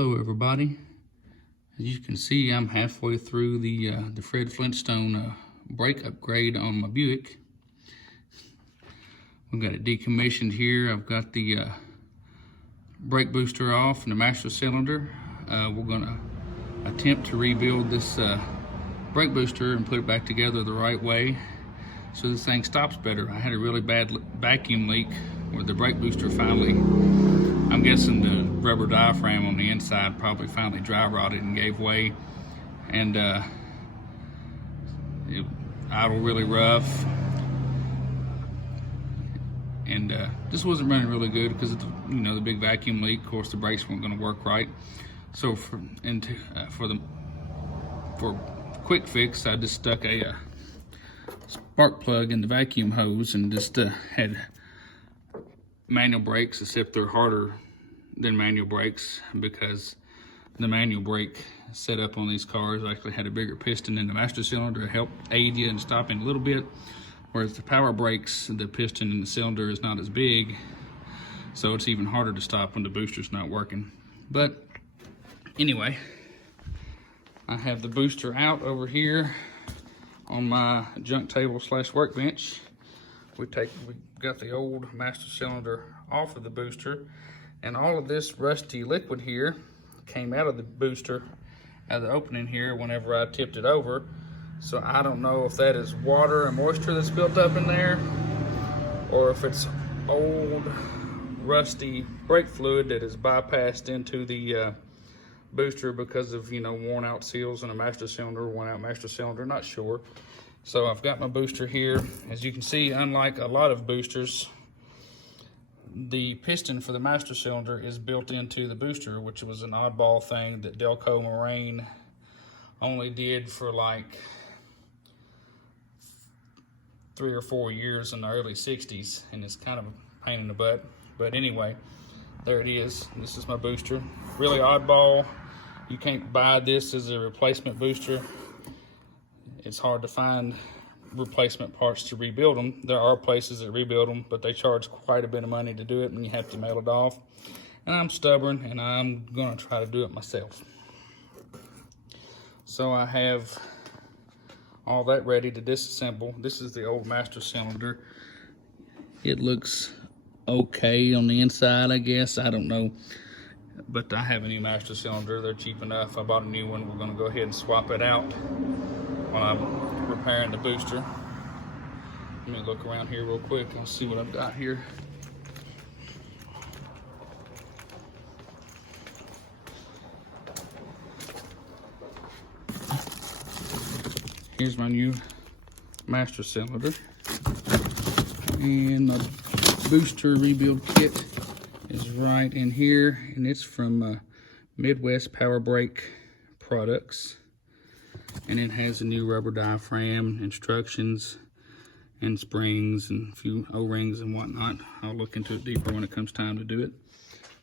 Hello everybody. As you can see, I'm halfway through the Fred Flintstone brake upgrade on my Buick. We've got it decommissioned here. I've got the brake booster off and the master cylinder. We're gonna attempt to rebuild this brake booster and put it back together the right way so this thing stops better. I had a really bad vacuum leak where the brake booster finally, I'm guessing the rubber diaphragm on the inside probably finally dry rotted and gave way, and it idled really rough, and just wasn't running really good because of the big vacuum leak. Of course, the brakes weren't going to work right. So for quick fix, I just stuck a spark plug in the vacuum hose and just had manual brakes, except they're harder than manual brakes because the manual brake setup on these cars actually had a bigger piston in the master cylinder to help aid you in stopping a little bit, whereas the power brakes, the piston in the cylinder is not as big, so it's even harder to stop when the booster's not working. But anyway, I have the booster out over here on my junk table / workbench. We got the old master cylinder off of the booster, and all of this rusty liquid here came out of the booster, out of the opening here whenever I tipped it over. So I don't know if that is water and moisture that's built up in there, or if it's old rusty brake fluid that is bypassed into the booster because of worn out seals in a master cylinder, worn out master cylinder, not sure. So I've got my booster here. As you can see, unlike a lot of boosters, the piston for the master cylinder is built into the booster, which was an oddball thing that Delco Moraine only did for like 3 or 4 years in the early 60s, and it's kind of a pain in the butt. But anyway, there it is. This is my booster. Really oddball. You can't buy this as a replacement booster. It's hard to find replacement parts to rebuild them. There are places that rebuild them, but they charge quite a bit of money to do it, and you have to mail it off. And I'm stubborn, and I'm gonna try to do it myself. So I have all that ready to disassemble. This is the old master cylinder. It looks okay on the inside, I guess. I don't know. But I have a new master cylinder. They're cheap enough. I bought a new one. We're gonna go ahead and swap it out while I'm repairing the booster. Let me look around here real quick. I'll see what I've got here. Here's my new master cylinder. And my booster rebuild kit is right in here, and it's from Midwest Power Brake Products, and it has a new rubber diaphragm, instructions, and springs, and a few O-rings and whatnot. I'll look into it deeper when it comes time to do it.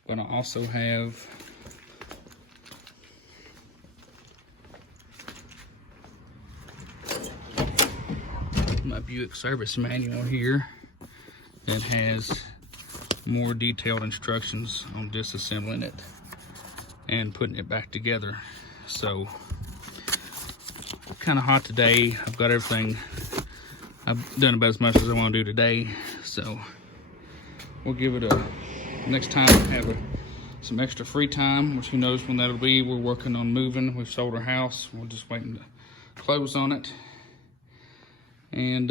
But I also have my Buick service manual here that has more detailed instructions on disassembling it and putting it back together. So kind of hot today. I've got everything. I've done about as much as I want to do today, so we'll give it a next time I have some extra free time, which who knows when that'll be. We're working on moving. We've sold our house. We're just waiting to close on it. And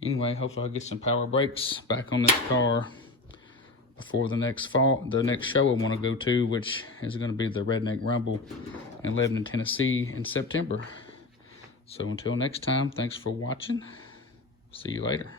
anyway, hopefully I'll get some power brakes back on this car before the next show I want to go to, which is going to be the Redneck Rumble in Lebanon, Tennessee in September. So until next time, thanks for watching. See you later.